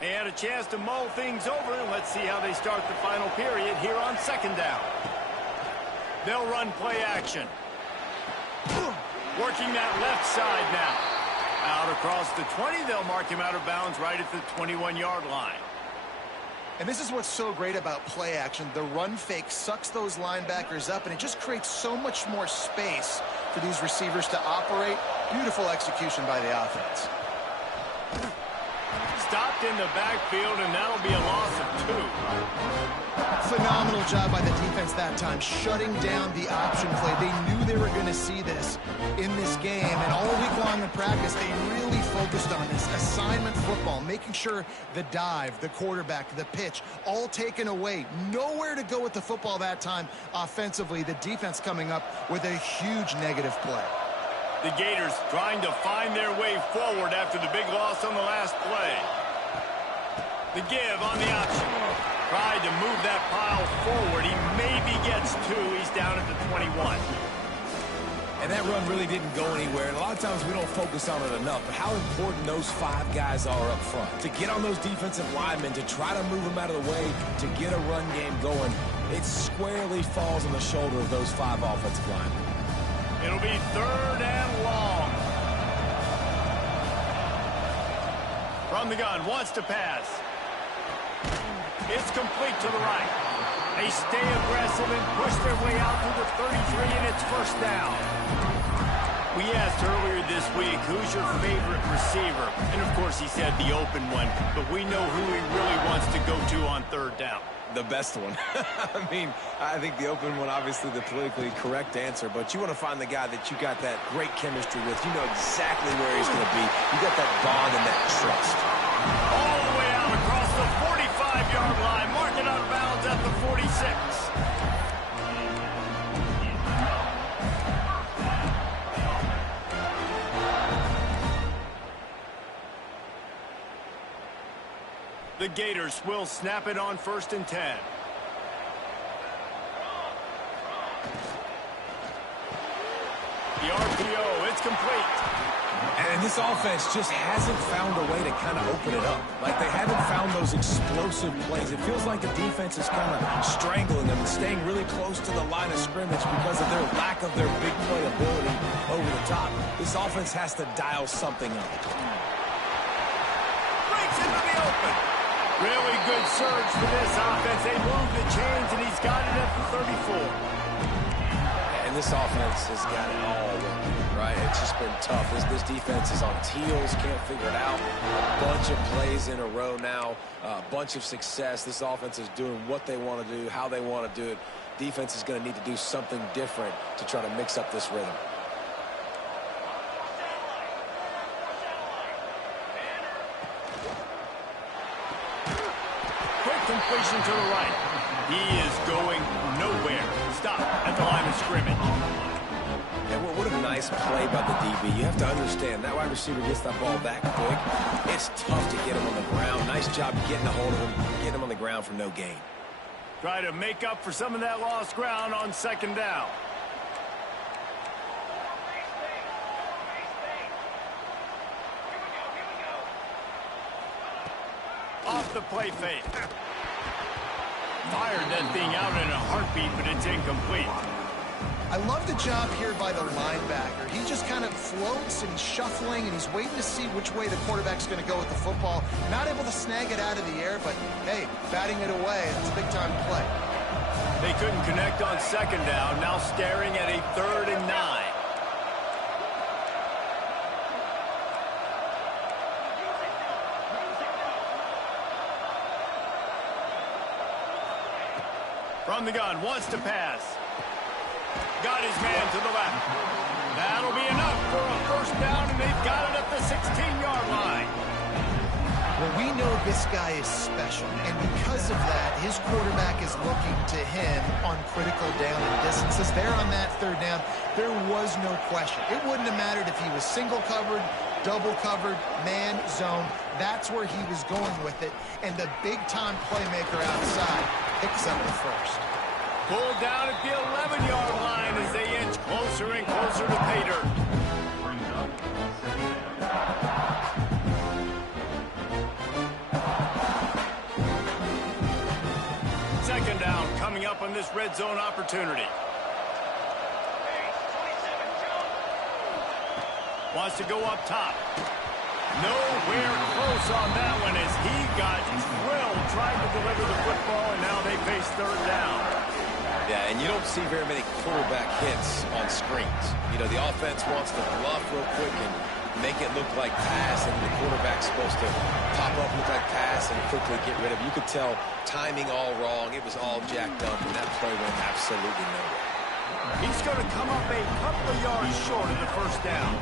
They had a chance to mull things over, and let's see how they start the final period here on 2nd down. They'll run play action. Working that left side now. Out across the 20, they'll mark him out of bounds right at the 21-yard line. And this is what's so great about play action. The run fake sucks those linebackers up, and it just creates so much more space for these receivers to operate. Beautiful execution by the offense. Stopped in the backfield, and that'll be a loss of 2. Phenomenal job by the defense that time, shutting down the option play. They knew they were going to see this in this game, and all week long in practice, they really focused on this assignment football, making sure the dive, the quarterback, the pitch, all taken away. Nowhere to go with the football that time offensively. The defense coming up with a huge negative play. The Gators trying to find their way forward after the big loss on the last play. The give on the option. Tried to move that pile forward. He maybe gets 2. He's down at the 21. And that run really didn't go anywhere. And a lot of times we don't focus on it enough. But how important those 5 guys are up front. To get on those defensive linemen, to try to move them out of the way, to get a run game going. It squarely falls on the shoulder of those 5 offensive linemen. It'll be 3rd and long. From the gun, wants to pass. It's complete to the right. They stay aggressive and push their way out through the 33, and it's 1st down. We asked earlier this week, who's your favorite receiver? And, of course, he said the open one, but we know who he really wants to go to on 3rd down. The best one. I mean, I think the open one, obviously the politically correct answer, but you want to find the guy that you got that great chemistry with. You know exactly where he's going to be. You got that bond and that trust. All the way out across the 45-yard line, marking out of bounds at the 46. The Gators will snap it on 1st and 10. The RPO, it's complete. And this offense just hasn't found a way to kind of open it up. Like they haven't found those explosive plays. It feels like the defense is kind of strangling them and staying really close to the line of scrimmage because of their lack of their big play ability over the top. This offense has to dial something up. Breaks into the open. Really good surge for this offense. They move the chains, and he's got it at the 34. And this offense has got it all working, right? It's just been tough. This defense is on its heels, can't figure it out. A bunch of plays in a row now, a bunch of success. This offense is doing what they want to do, how they want to do it. Defense is going to need to do something different to try to mix up this rhythm. Completion to the right. He is going nowhere. Stop at the line of scrimmage. And what a nice play by the DB. You have to understand, that wide receiver gets that ball that quick. It's tough to get him on the ground. Nice job getting a hold of him, getting him on the ground for no gain. Try to make up for some of that lost ground on 2nd down. Off the play fake. Fired that thing out in a heartbeat, but it's incomplete. I love the job here by the linebacker. He just kind of floats and he's shuffling and he's waiting to see which way the quarterback's going to go with the football. Not able to snag it out of the air, but hey, batting it away, it's a big-time play. They couldn't connect on 2nd down, now staring at a 3rd and 9. From the gun, wants to pass. Got his man to the left. That'll be enough for a 1st down, and they've got it at the 16-yard line. Well, we know this guy is special, and because of that, his quarterback is looking to him on critical down and distances. There on that 3rd down, there was no question. It wouldn't have mattered if he was single covered, double covered, man, zone. That's where he was going with it, and the big-time playmaker outside picks up the 1st. Pulled down at the 11-yard line as they inch closer and closer to pay dirt. Second down coming up on this red zone opportunity. Wants to go up top. Nowhere close on that one as he got drilled trying to deliver the football, and now they face 3rd down. Yeah, and you don't see very many quarterback hits on screens. You know, the offense wants to bluff real quick and make it look like pass, and the quarterback's supposed to pop up, look like pass, and quickly get rid of it. You could tell timing all wrong. It was all jacked up, and that play went absolutely nowhere. He's going to come up a couple of yards short of the first down.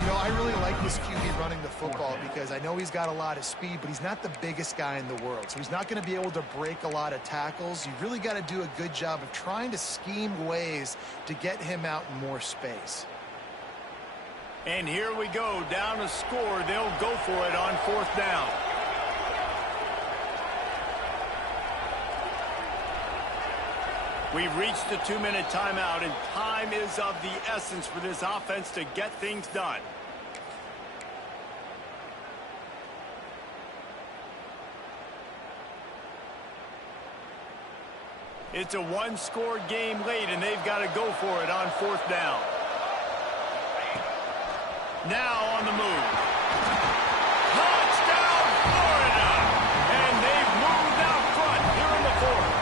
You know, I really like this QB running the football because I know he's got a lot of speed, but he's not the biggest guy in the world. So he's not going to be able to break a lot of tackles. You really got to do a good job of trying to scheme ways to get him out in more space. And here we go, down a score. They'll go for it on fourth down. We've reached the 2-minute timeout, and time is of the essence for this offense to get things done. It's a one-score game late, and they've got to go for it on fourth down. Now on the move. Touchdown, Florida! And they've moved out front here in the fourth.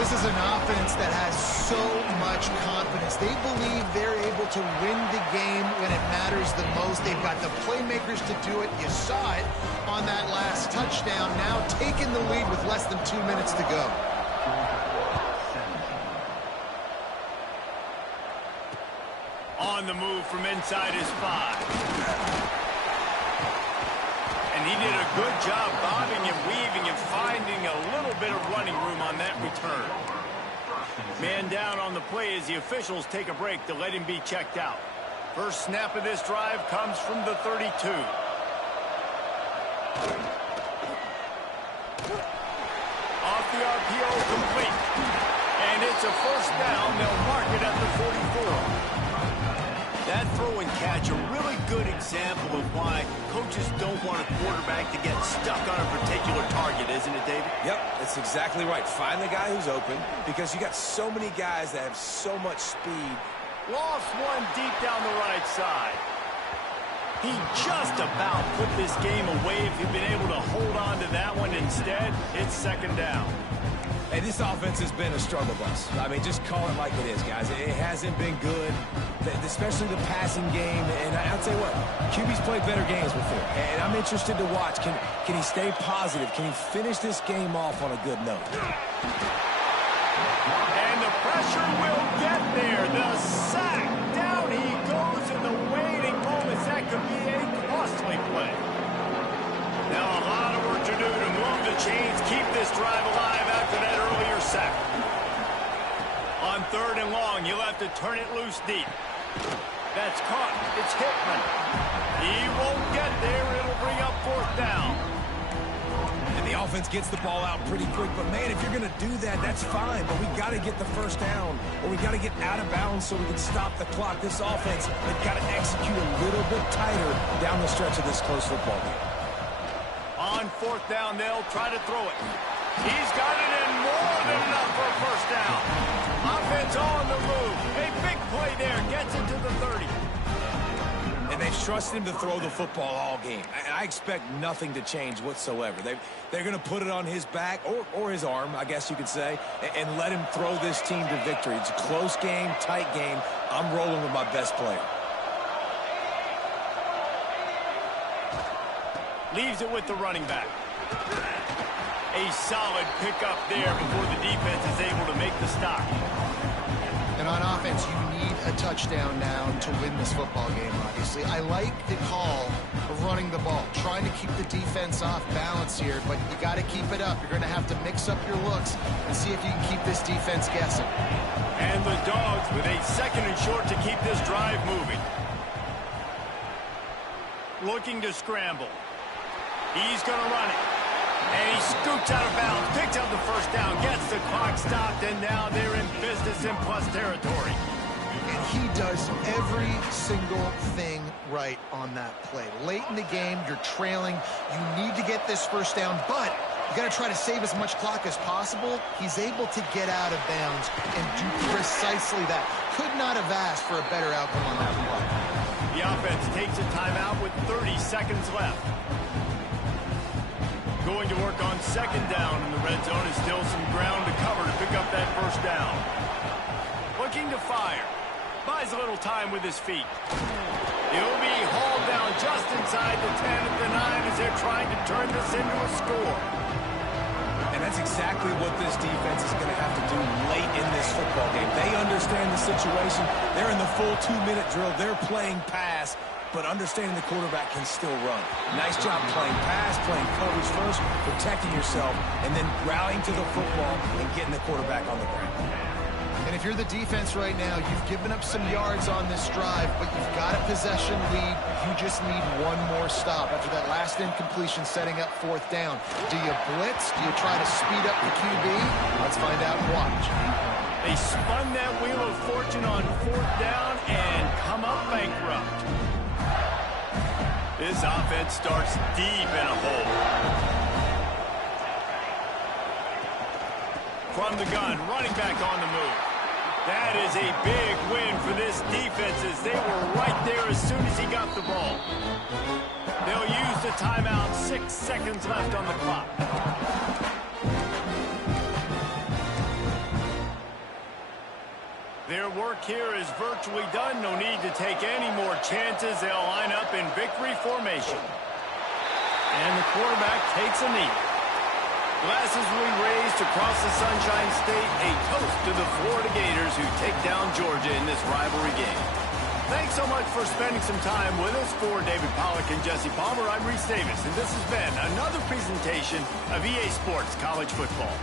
This is an offense that has so much confidence. They believe they're able to win the game when it matters the most. They've got the playmakers to do it. You saw it on that last touchdown. Now taking the lead with less than 2 minutes to go. On the move from inside his 5. And he did a good job bobbing and weaving and finding a little bit of running room on that return. Man down on the play as the officials take a break to let him be checked out. First snap of this drive comes from the 32. Off the RPO, complete. And it's a first down. They'll mark it at the 44. That throw and catch, a really good example of why coaches don't want a quarterback to get stuck on a particular target, isn't it, David? Yep, that's exactly right. Find the guy who's open, because you got so many guys that have so much speed. Lost one deep down the right side. He just about put this game away. If he'd been able to hold on to that one instead, it's second down. Hey, this offense has been a struggle bus. I mean, just call it like it is, guys. It hasn't been good, especially the passing game. And I'll tell you what, QB's played better games before. And I'm interested to watch. Can he stay positive? Can he finish this game off on a good note? And the pressure will get there. The sack. Down he goes in the waiting moments. That could be a costly play. Now a lot of work to do to move the chains, keep this drive alive after that earlier sack. On third and long, you'll have to turn it loose deep. That's caught. It's Hickman. He won't get there. It'll bring up fourth down. And the offense gets the ball out pretty quick. But, man, if you're going to do that, that's fine. But we got to get the first down, or we got to get out of bounds so we can stop the clock. This offense, they've got to execute a little bit tighter down the stretch of this close football game. On fourth down, they'll try to throw it. He's got it in, more than enough for a first down. Offense on the move. A big play there. Gets it to the 30. And they've trusted him to throw the football all game. I expect nothing to change whatsoever. They're going to put it on his back, or his arm, I guess you could say, and let him throw this team to victory. It's a close game, tight game. I'm rolling with my best player. Leaves it with the running back. A solid pickup there before the defense is able to make the stop. And on offense, you need a touchdown now to win this football game, obviously. I like the call of running the ball, trying to keep the defense off balance here, but you got to keep it up. You're going to have to mix up your looks and see if you can keep this defense guessing. And the Dogs with a second and short to keep this drive moving. Looking to scramble. He's going to run it. And he scoots out of bounds, picks up the first down, gets the clock stopped, and now they're in business in plus territory. And he does every single thing right on that play. Late in the game, you're trailing. You need to get this first down, but you got to try to save as much clock as possible. He's able to get out of bounds and do precisely that. Could not have asked for a better outcome on that play. The offense takes a timeout with 30 seconds left. Going to work on second down in the red zone. Is still some ground to cover to pick up that first down. Looking to fire. Buys a little time with his feet. He'll be hauled down just inside the 10 at the 9 as they're trying to turn this into a score. And that's exactly what this defense is going to have to do late in this football game. They understand the situation. They're in the full 2-minute drill. They're playing pass, but understanding the quarterback can still run. Nice job playing pass, playing coverage first, protecting yourself, and then rallying to the football and getting the quarterback on the ground. And if you're the defense right now, you've given up some yards on this drive, but you've got a possession lead. You just need one more stop after that last incompletion setting up 4th down. Do you blitz? Do you try to speed up the QB? Let's find out and watch. They spun that wheel of fortune on 4th down and come up bankrupt. This offense starts deep in a hole. From the gun, running back on the move. That is a big win for this defense as they were right there as soon as he got the ball. They'll use the timeout, 6 seconds left on the clock. Their work here is virtually done. No need to take any more chances. They'll line up in victory formation. And the quarterback takes a knee. Glasses will be raised across the Sunshine State, a toast to the Florida Gators who take down Georgia in this rivalry game. Thanks so much for spending some time with us. For David Pollack and Jesse Palmer, I'm Reese Davis, and this has been another presentation of EA Sports College Football.